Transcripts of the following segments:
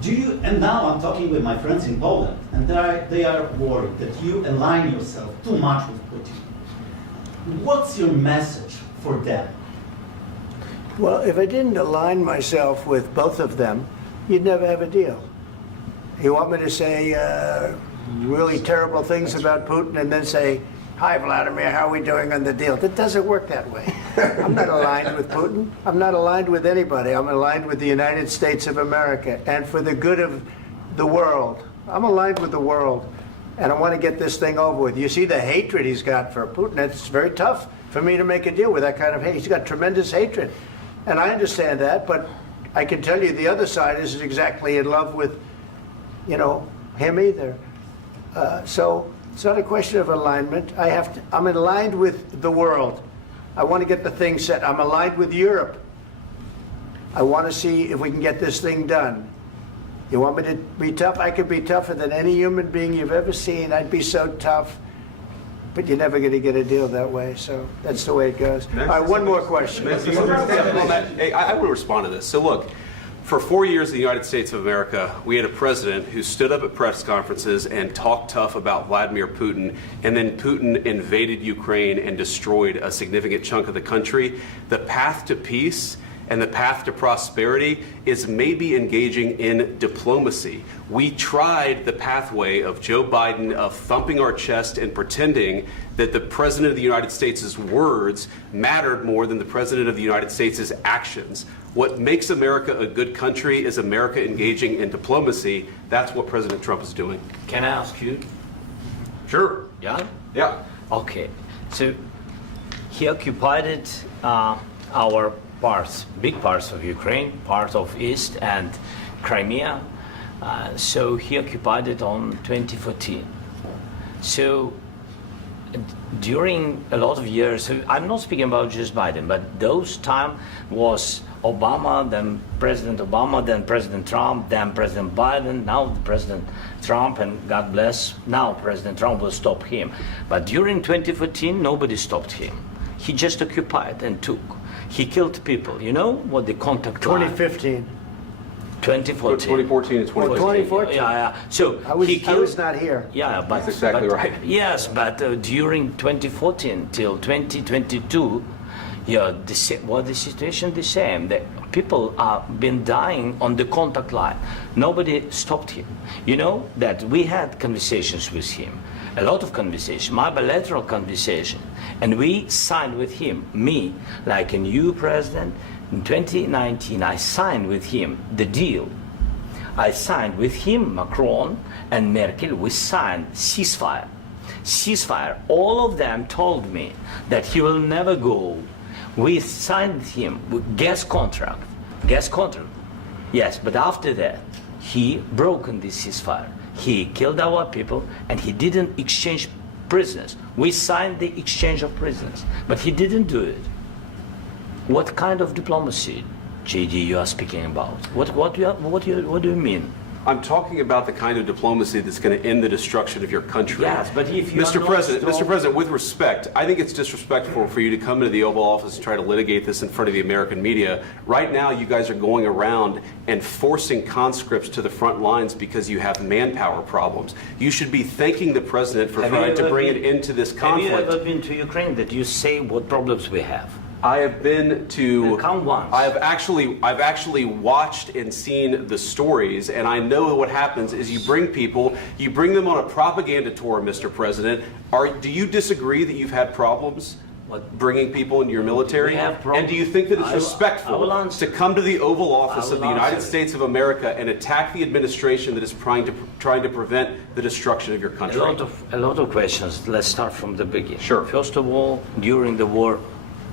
Do you, and now I'm talking with my friends in Poland, and they are worried that you align yourself too much with Putin. What's your message for them? Well, if I didn't align myself with both of them, you'd never have a deal. You want me to say really terrible things about Putin and then say, "Hi, Vladimir, how are we doing on the deal?" That doesn't work that way. I'm not aligned with Putin. I'm not aligned with anybody. I'm aligned with the United States of America and for the good of the world. I'm aligned with the world, and I want to get this thing over with. You see the hatred he's got for Putin. It's very tough for me to make a deal with that kind of hate. He's got tremendous hatred, and I understand that, but I can tell you the other side isn't exactly in love with, him either. So it's not a question of alignment. I'm aligned with the world. I want to get the thing set. I'm aligned with Europe. I want to see if we can get this thing done. You want me to be tough? I could be tougher than any human being you've ever seen. I'd be so tough. But you're never going to get a deal that way. So that's the way it goes. All right, one more question. I would respond to this. So look, for 4 years in the United States of America, we had a president who stood up at press conferences and talked tough about Vladimir Putin, and then Putin invaded Ukraine and destroyed a significant chunk of the country. The path to peace and the path to prosperity is maybe engaging in diplomacy. We tried the pathway of Joe Biden of thumping our chest and pretending that the President of the United States' words mattered more than the President of the United States' actions. What makes America a good country is America engaging in diplomacy. That's what President Trump is doing. Can I ask you? Sure. Yeah? Yeah. Okay. So he occupied our parts, big parts of Ukraine, part of East and Crimea. So he occupied it on 2014. So during a lot of years, so I'm not speaking about just Biden, but those time was Obama, then President Obama, then President Trump, then President Biden, now President Trump, and God bless, now President Trump will stop him. But during 2014, nobody stopped him. He just occupied and took. He killed people. You know what the contact line? 2015. 2014. 2014 and 2015. 2014. Yeah. So I was not here. Yeah, but that's exactly right. Yes, but during 2014 till 2022, the situation the same. The people have been dying on the contact line. Nobody stopped him. You know that we had conversations with him, a lot of conversation, my bilateral conversation, and we signed with him, me, like a new president. In 2019, I signed with him the deal. I signed with him, Macron and Merkel, we signed ceasefire. Ceasefire. All of them told me that he will never go. We signed him with gas contract. Gas contract. Yes, but after that, he broken this ceasefire. He killed our people and he didn't exchange prisoners. We signed the exchange of prisoners, but he didn't do it. What kind of diplomacy, JD, you are speaking about? What do you mean? I'm talking about the kind of diplomacy that's going to end the destruction of your country. Yes, but if you Mr. President, with respect, I think it's disrespectful for you to come into the Oval Office and try to litigate this in front of the American media. Right now, you guys are going around and forcing conscripts to the front lines because you have manpower problems. You should be thanking the President for trying to bring an end to this conflict. Have you ever been to Ukraine that you say what problems we have? I have been to. Count once. I've actually watched and seen the stories, and I know what happens is you bring them on a propaganda tour, Mr. President. Do you disagree that you've had problems bringing people into your military? And do you think that it's respectful to come to the Oval Office of the United States of America and attack the administration that is trying to prevent the destruction of your country? A lot of questions. Let's start from the beginning. Sure. First of all, during the war,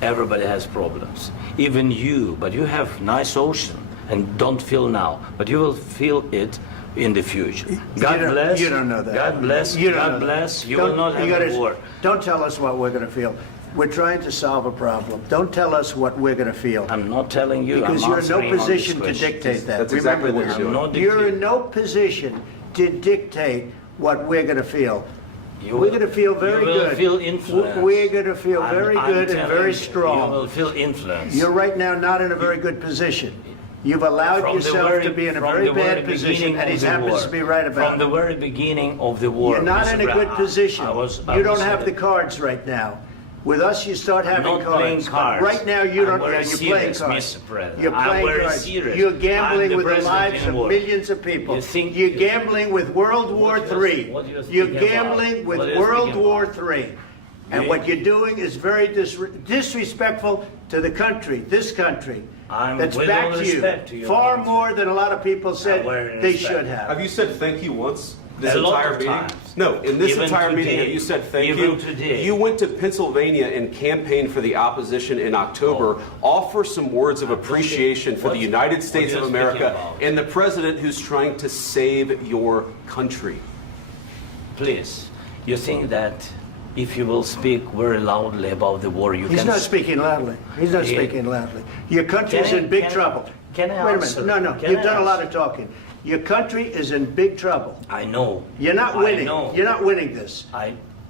everybody has problems, even you, but you have nice ocean and don't feel now, but you will feel it in the future. God bless. You don't know that. God bless. God bless. You will not have a war. Don't tell us what we're going to feel. We're trying to solve a problem. Don't tell us what we're going to feel. I'm not telling you. Because you're in no position to dictate that. That's exactly what you're doing. You're in no position to dictate what we're going to feel. We're going to feel very good. You will feel influence. We're going to feel very good and very strong. You will feel influence. You're right now not in a very good position. You've allowed From the yourself to be in a from very the bad position, beginning and he of the happens war. to be right about From the it. very beginning of the war. You're not Mr. in a good Brown, position. I You don't was have in the cards right now. With us, you start having not cards. playing But cards. right now, you I'm don't. very You're playing serious, cards. Mr. President. You're I'm playing very cards. serious. You're I'm gambling the with the president lives in of war. millions of people. You think- You're gambling with World War What do you- III. what do you You're think about? gambling with What do you World think War about? III. And Yeah. what you're doing is very disrespectful to the country, this country. I'm That's with back all to you. respect to your Far country. more than a lot of people said very they respect. should have. Have you said thank you once this A lot entire of meeting? times. No, in this Even entire meeting, today. have you said thank Even you? today. You went to Pennsylvania and campaigned for the opposition in October. Offer some words of appreciation for the What- United what States are of you America speaking about? and the president who's trying to save your country. Please, you think that if you will speak very loudly about the war, you He's can... not speaking loudly. He's not Yeah. speaking loudly. Your country's Can I- in big can I- trouble. can I Wait a answer? minute. No, Can you've I done a lot answer? of talking. Your country is in big trouble. I know. You're not winning. I know. You're not winning this.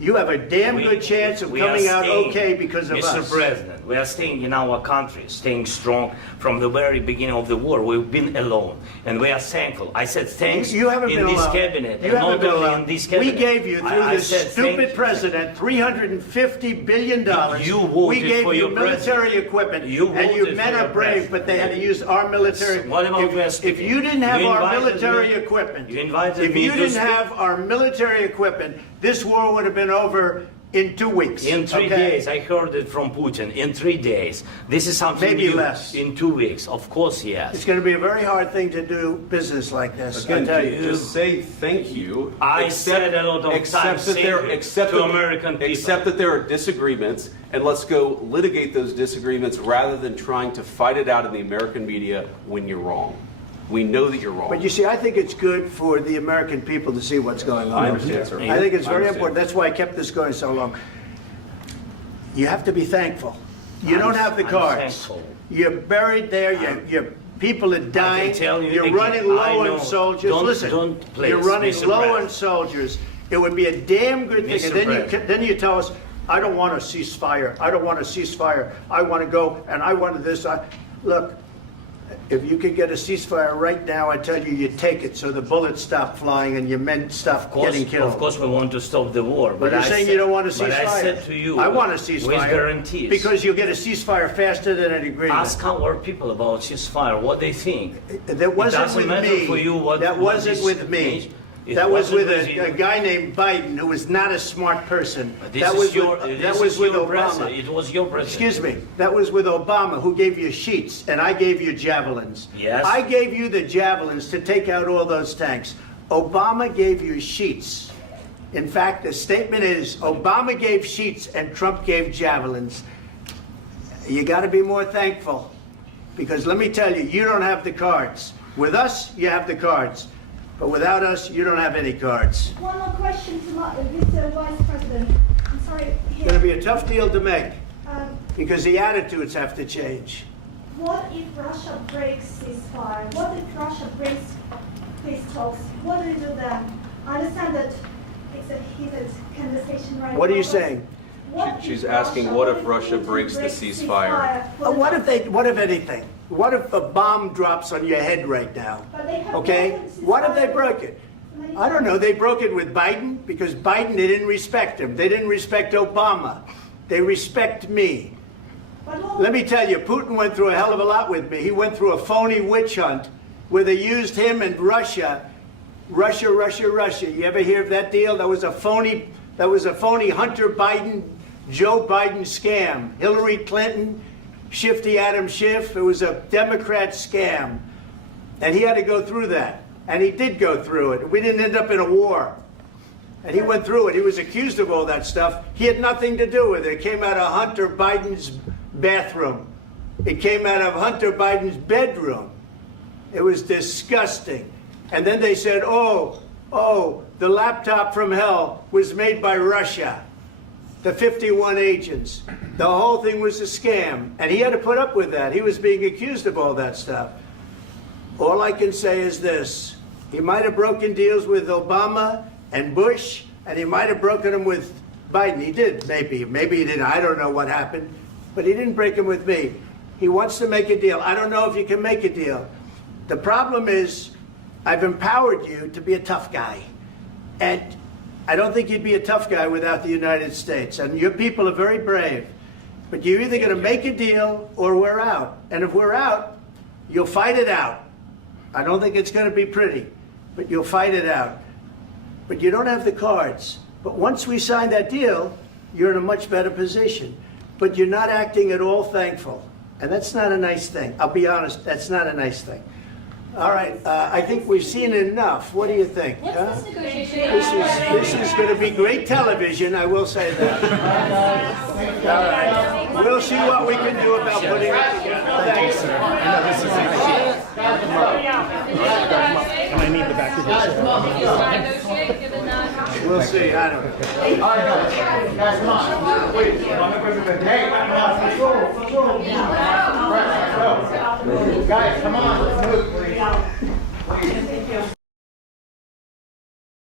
You have a damn good chance of we are coming out staying, okay because of Mr. us. President, we are staying in our country, staying strong from the very beginning of the war. We've been alone, and we are thankful. I said thanks You haven't in been this alone. cabinet, You and haven't not been only alone. in this cabinet. We gave you, through I this said stupid thank you. president, $350 billion. You voted we gave for you your military president. equipment, You and you voted men for are your brave, president. but they had to use our military. What about If you didn't have You our invited military me- equipment, you invited if me you to didn't speak- have our military equipment, this war would have been over in 2 weeks. In 3 okay? days, I heard it from Putin. In 3 days, this is something Maybe new. less. In 2 weeks, of course, yes. It's going to be a very hard thing to do business like this. I Again, tell you. just say thank you. I said a lot of accept times that there, thank you accept to that- American people. Accept that there are disagreements, and let's go litigate those disagreements rather than trying to fight it out in the American media when you're wrong. We know that you're wrong. But you see, I think it's good for the American people to see what's going on. I understand, sir. I think it's I very understand. important. That's why I kept this going so long. You have to be thankful. You I'm- don't have the I'm cards. thankful. You're buried there. Your people are dying. tell you You're again, running I low know. on soldiers. Don't- Listen, don't please, you're running Mr. low President. on soldiers. It would be a damn good thing. Mr. And then President. then you tell us, I don't want a ceasefire. I don't want a ceasefire. I want to go and I want this. Look, if you could get a ceasefire right now, I tell you, you take it so the bullets stop flying and your men stop getting killed. Of course, we want to stop the war. But you're I saying said- you don't want a ceasefire. But I said to you, I want a with ceasefire. guarantees. Because you'll get a ceasefire faster than an agreement. Ask our people about ceasefire, what they think. That wasn't doesn't with matter me. for you what- That what wasn't is- with me. It That was with wasn't with a you. guy named Biden, who was not a smart person. But this That is was your, with, this that was is with your Obama. president. It was your president. Excuse me. That was with Obama, who gave you sheets, and I gave you javelins. Yes. I gave you the javelins to take out all those tanks. Obama gave you sheets. In fact, the statement is Obama gave sheets and Trump gave javelins. You got to be more thankful, because let me tell you, you don't have the cards. With us, you have the cards. But without us, you don't have any cards. One more question to Mr. Vice President. I'm sorry. It's going to be a tough deal to make, Um, because the attitudes have to change. what if Russia breaks ceasefire? What if Russia breaks peace talks? What do you do then? I understand that it's a heated conversation right now. What are you but saying? what She's if asking, what if Putin Russia breaks the breaks ceasefire? What if anything? What if a bomb drops on your head right now? But they have Okay? broken ceasefire. What if they broke it? I don't know. They broke it with Biden, because Biden, they didn't respect him. They didn't respect Obama. They respect me. But what- Let me tell you, Putin went through a hell of a lot with me. He went through a phony witch hunt where they used him and Russia. Russia. You ever hear of that deal? That was a phony Hunter Biden, Joe Biden scam. Hillary Clinton, Shifty Adam Schiff. It was a Democrat scam. And he had to go through that. And he did go through it. We didn't end up in a war. And he went through it. He was accused of all that stuff. He had nothing to do with it. It came out of Hunter Biden's bathroom. It came out of Hunter Biden's bedroom. It was disgusting. And then they said, oh, the laptop from hell was made by Russia. The 51 agents. The whole thing was a scam. And he had to put up with that. He was being accused of all that stuff. All I can say is this. He might have broken deals with Obama and Bush, and he might have broken them with Biden. He did, maybe. Maybe he didn't. I don't know what happened. But he didn't break them with me. He wants to make a deal. I don't know if you can make a deal. The problem is, I've empowered you to be a tough guy. And I don't think you'd be a tough guy without the United States. And your people are very brave. But you're either going to make a deal or we're out. And if we're out, you'll fight it out. I don't think it's going to be pretty, but you'll fight it out. But you don't have the cards. But once we sign that deal, you're in a much better position. But you're not acting at all thankful. And that's not a nice thing. I'll be honest, that's not a nice thing. All right, I think we've seen enough. What do you think? What's huh? this negotiation? This is going to be great television, I will say that. All right. We'll see what we can do about putting it together. Thanks. And I need the back of this. We'll see. I don't know. All right, guys, come on. Wait, hey, guys, come on, let's move, please.